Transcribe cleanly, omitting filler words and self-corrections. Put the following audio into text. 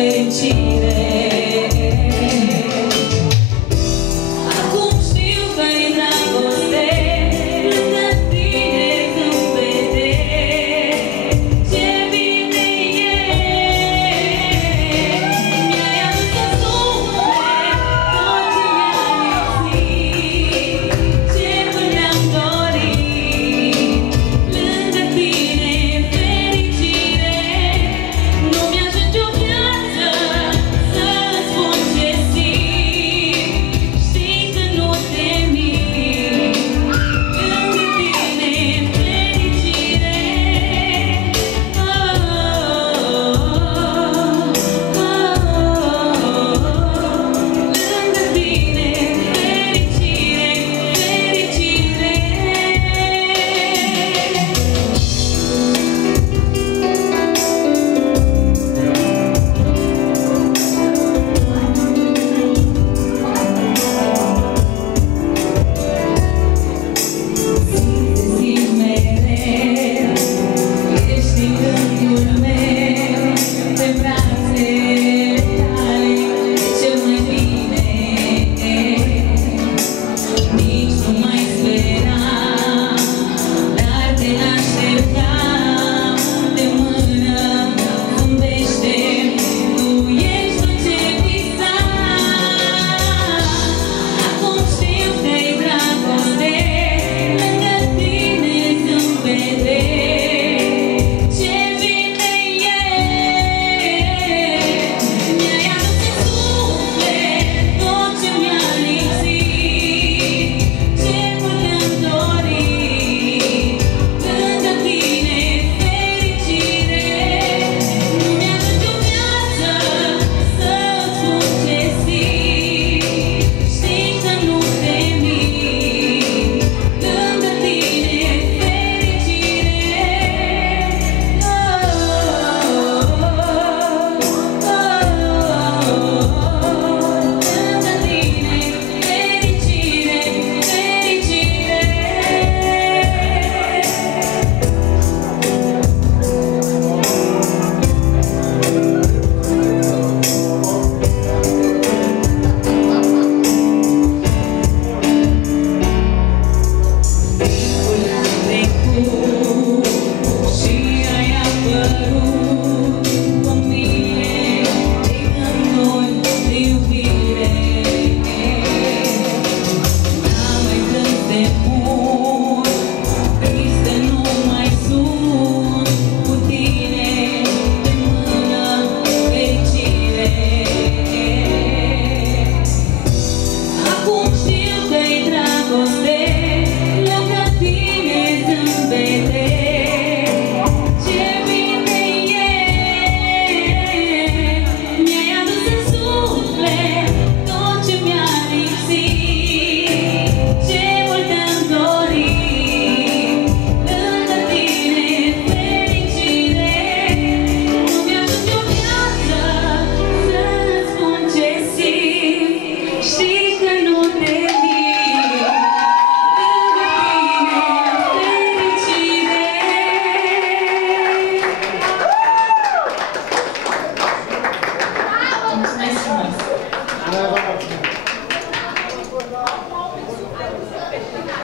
fericire. Acum știu că-i dragoste lângă tine când vede ce bine e. Mi-ai adus în suflet tot ce mi-a lipsit, ce mi-am dorit. Lângă tine fericire, nu mi-ajunge o viață să-ți spun ce simt. Știi că nu te mint. Lângă tine fericire, lângă tine fericire, simt mereu, ești în gândul meu, pe brațele tale cel mai bine. Nici nu mai speram, dar te așteptam de mână, zâmbește, tu ești tot ce visam. Acum știu că-i dragoste lângă tine când vede ce bine e. Mi-ai adus în suflet tot ce mi-a lipsit, ce mult am dorit. Lângă tine fericire, nu mi-ajunge o viață să-ți spun ce simt. Știi că nu te mint. Lângă tine fericire, lângă tine fericire, fericire. Timpul a trecut și ai apărut cu mine în noi de iubire. N-am mai plâns de mult, triste nu mai sunt, cu tine de mână fericire. Acum știu că-i dragoste lângă tine când vede ce bine e. Mi-ai adus în suflet tot ce mi-a lipsit, ce mult am dorit. Lângă tine fericire, nu mi-ajunge o viață să-ți spun ce simt. Știi că nu te mint. Lângă tine fericire. Mulțumesc frumos! Bravo!